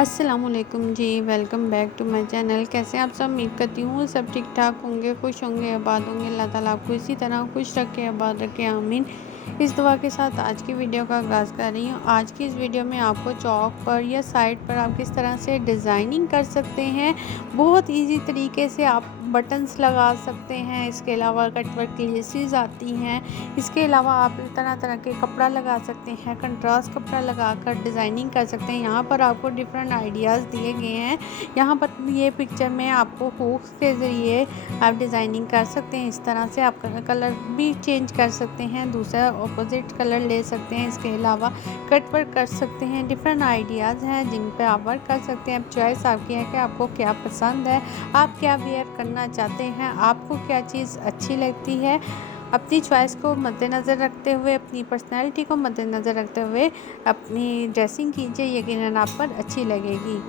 अस्सलामुअलैकुम जी, welcome back to my channel. कैसे हैं आप सब? उम्मीद करती हूँ सब ठीक ठाक होंगे, खुश होंगे, आबाद होंगे। अल्लाह ताला आपको इसी तरह खुश रखे, आबाद रखे, आमीन। इस दुआ के साथ आज की वीडियो का आगाज़ कर रही हूँ। आज की इस वीडियो में आपको चौक पर या साइड पर आप किस तरह से डिज़ाइनिंग कर सकते हैं, बहुत ईजी तरीके से आप बटन्स लगा सकते हैं। इसके अलावा कटवर्क लेसेस आती हैं। इसके अलावा आप तरह तरह के कपड़ा लगा सकते हैं, कंट्रास्ट कपड़ा लगाकर डिज़ाइनिंग कर सकते हैं। यहाँ पर आपको डिफरेंट आइडियाज़ दिए गए हैं। यहाँ पर ये पिक्चर में आपको हुक्स के ज़रिए आप डिज़ाइनिंग कर सकते हैं। इस तरह से आप कलर भी चेंज कर सकते हैं, दूसरा ऑपोजिट कलर ले सकते हैं। इसके अलावा कट वर्क कर सकते हैं। डिफरेंट आइडियाज़ हैं जिन पे आप वर्क कर सकते हैं। अब चॉइस आपकी है कि आपको क्या पसंद है, आप क्या वेयर करना चाहते हैं, आपको क्या चीज़ अच्छी लगती है। अपनी चॉइस को मद्देनज़र रखते हुए, अपनी पर्सनैलिटी को मद्देनज़र रखते हुए अपनी ड्रेसिंग कीजिए, यकीनन आप पर अच्छी लगेगी।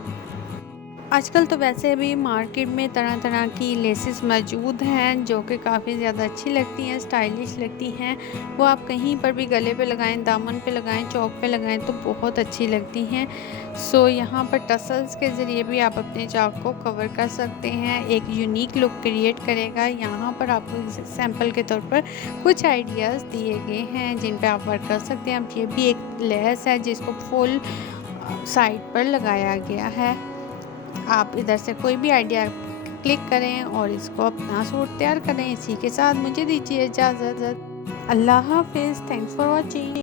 आजकल तो वैसे भी मार्केट में तरह तरह की लेसेस मौजूद हैं जो कि काफ़ी ज़्यादा अच्छी लगती हैं, स्टाइलिश लगती हैं। वो आप कहीं पर भी गले पे लगाएं, दामन पे लगाएं, चौक पे लगाएं तो बहुत अच्छी लगती हैं। यहाँ पर टसल्स के ज़रिए भी आप अपने चाक को कवर कर सकते हैं, एक यूनिक लुक क्रिएट करेगा। यहाँ पर आपको सैंपल के तौर पर कुछ आइडियाज़ दिए गए हैं जिन पे आप वर्क कर सकते हैं। अब ये भी एक लेस है जिसको फुल साइड पर लगाया गया है। आप इधर से कोई भी आइडिया क्लिक करें और इसको अपना सूट तैयार करें। इसी के साथ मुझे दीजिए इजाज़त। अल्लाह हाफ़िज़। Thanks for watching.